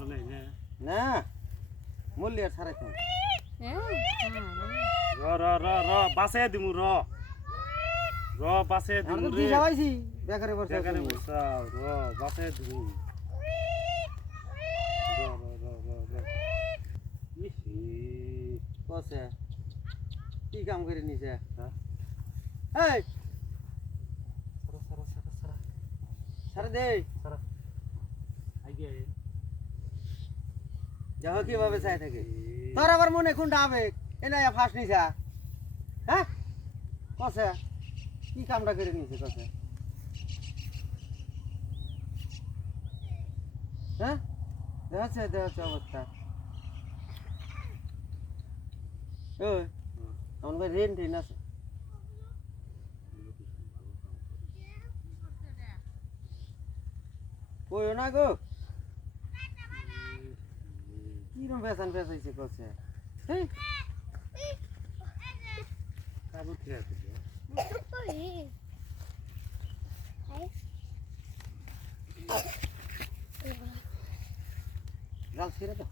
না মূল্য আর ছাড়াই তুমি র র র র বাসে দিমু র র বাসে দিমু আমরা তো রে যাইছি বেকারে বসে বেকারে বসা র বাসে দিমু র র র র র ইহি কসে কি কাম করে নিছে হ্যাঁ এই সারা সারা সারা সারা ছাড় দে সারা আগে যাও কিভাবে চাই থাকে তোর আবার মনে কোনটা আবেগ এনা ফাঁস নিছা হ্যাঁ কসে কি কামটা করে নিছে কসে হ্যাঁ দেখাচ্ছে অবস্থা ওই আমার ভাই রেন ট্রেন আছে কই না গো কিরম পেছান পেছাইছে কসে হেই কাবু ঠিক আছে জাল ছিঁড়ে তো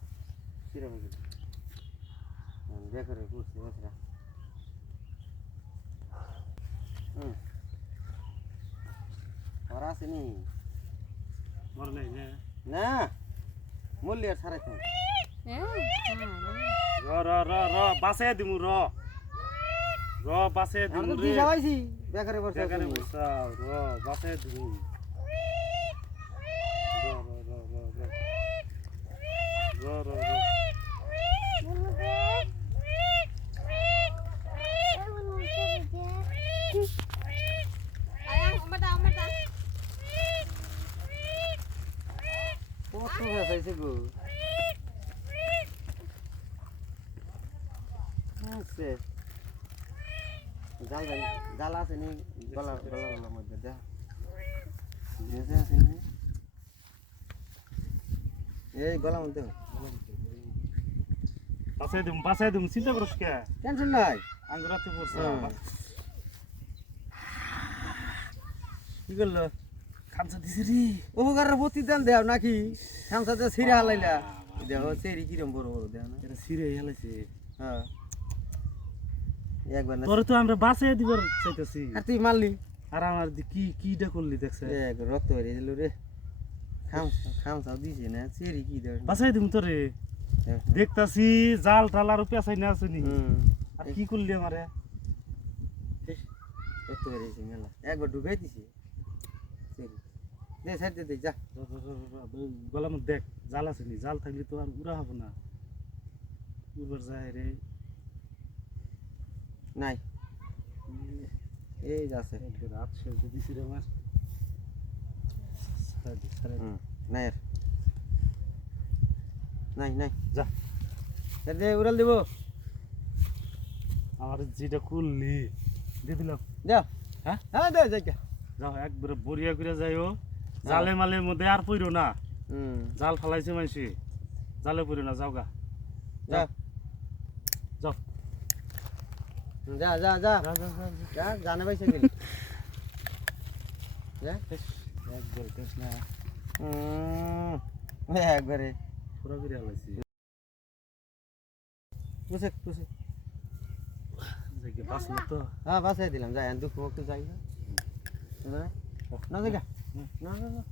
ছিঁড়ে হয়ে গেল বেকারে করছে বেচরা আর আসেনি মর নাই না না মূল্য আর ছাড়াই তুমি র র র র বাসে দিমু র র বাসে দিমু আমরা তো রে যাইছি বেকারে বসে বেকারে বসা র বাসে দিমু র র র র র র র র কত পেছাইছে গো আছে জাল জাল আছে নি গলা গলার মধ্যে দেখ দেখে আছে নি এই গলার মধ্যে বাসে দিমু চিন্তা করছ কে টেনশন নাই আঙ্গুরাতে পড়ছে কি করলো খামসা দিছি রে উপকারের প্রতিদান দেও নাকি খামসাতে ছিঁড়ে হালাইলা দেখো চেরি কিরম বড় বড় দেও না এটা সিরে হেলাইছে হ্যাঁ একবার না তোরে তো আমরা বাসে দিবার চাইতাছি আর তুই মারলি আর আমার কি কিটা করলি দেখছ এক রক্ত বেরিয়ে দিল রে খামসাও দিছে না চেরি কি দেও বাসাই দিমু তোরে দেখতাছি জাল টাল আর পেছাই না আসেনি আর কি করলি আমারে রক্ত বেরিয়েছে মেলা একবার ঢুকাই দিছি চেরি দে সাইড দে যা গলাম দেখ জাল আসেনি জাল থাকলে তো আর উড়া হবো না উড়বার যায় রে নাই এই যাচ্ছে রাত শেষ দিছি রে আমার নাই আর নাই নাই যা দে উড়াল দিব আমার যেটা করলি দিয়ে দিলাম যা হ্যাঁ হ্যাঁ দে যাই যাও একবারে বরিয়া করে যাইও জালে মালের মধ্যে আর পইরো না জাল ফালাইছে মাইছি জালে পইরো না যাও গা যা যাও যা যা যা যা যা যা যা জানে ভাই গেলি যা একবারে দেখ না একবারে পুরো করে হালাইছি বসে বসে দেখি বাসলো তো হ্যাঁ বাসায় দিলাম যাই দুঃখ মুক্ত যাই না না জায়গা না না